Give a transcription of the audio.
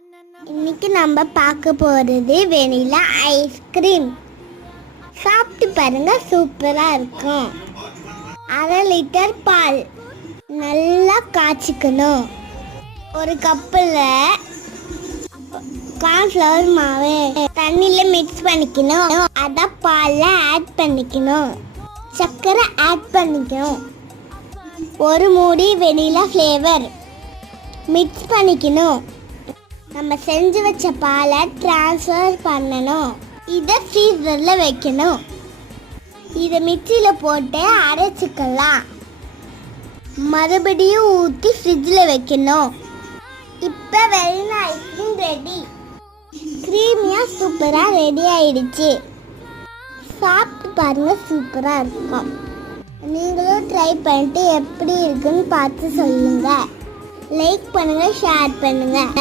இன்னைக்கு நம்ம பார்க்க போகிறது வெனிலா ஐஸ்கிரீம். சாப்பிட்டு பாருங்க, சூப்பராக இருக்கும். 1/2 லிட்டர் பால் நல்லா காய்ச்சிக்கணும். ஒரு கப்பில் கார்ன்ஃப்ளவர் மாவு தண்ணியில் மிக்ஸ் பண்ணிக்கணும். அதை பாலில் ஆட் பண்ணிக்கணும். சர்க்கரை ஆட் பண்ணிக்கணும். ஒரு மூடி வெனிலா ஃப்ளேவர் மிக்ஸ் பண்ணிக்கணும். நம்ம செஞ்சு வச்ச பாலை ட்ரான்ஸ்ஃபர் பண்ணணும். இதை ஃப்ரீசரில் வைக்கணும். இதை மிக்சியில் போட்டு அரைச்சிக்கலாம். மறுபடியும் ஊற்றி ஃப்ரிட்ஜில் வைக்கணும். இப்போ வெனிலா ஐஸ்கிரீம் ரெடி. க்ரீமியாக சூப்பராக ரெடி ஆயிடுச்சு. சாப்பிட்டு பாருங்கள், சூப்பராக இருக்கும். நீங்களும் ட்ரை பண்ணிட்டு எப்படி இருக்குன்னு பார்த்து சொல்லுங்கள். லைக் பண்ணுங்கள், ஷேர் பண்ணுங்கள்.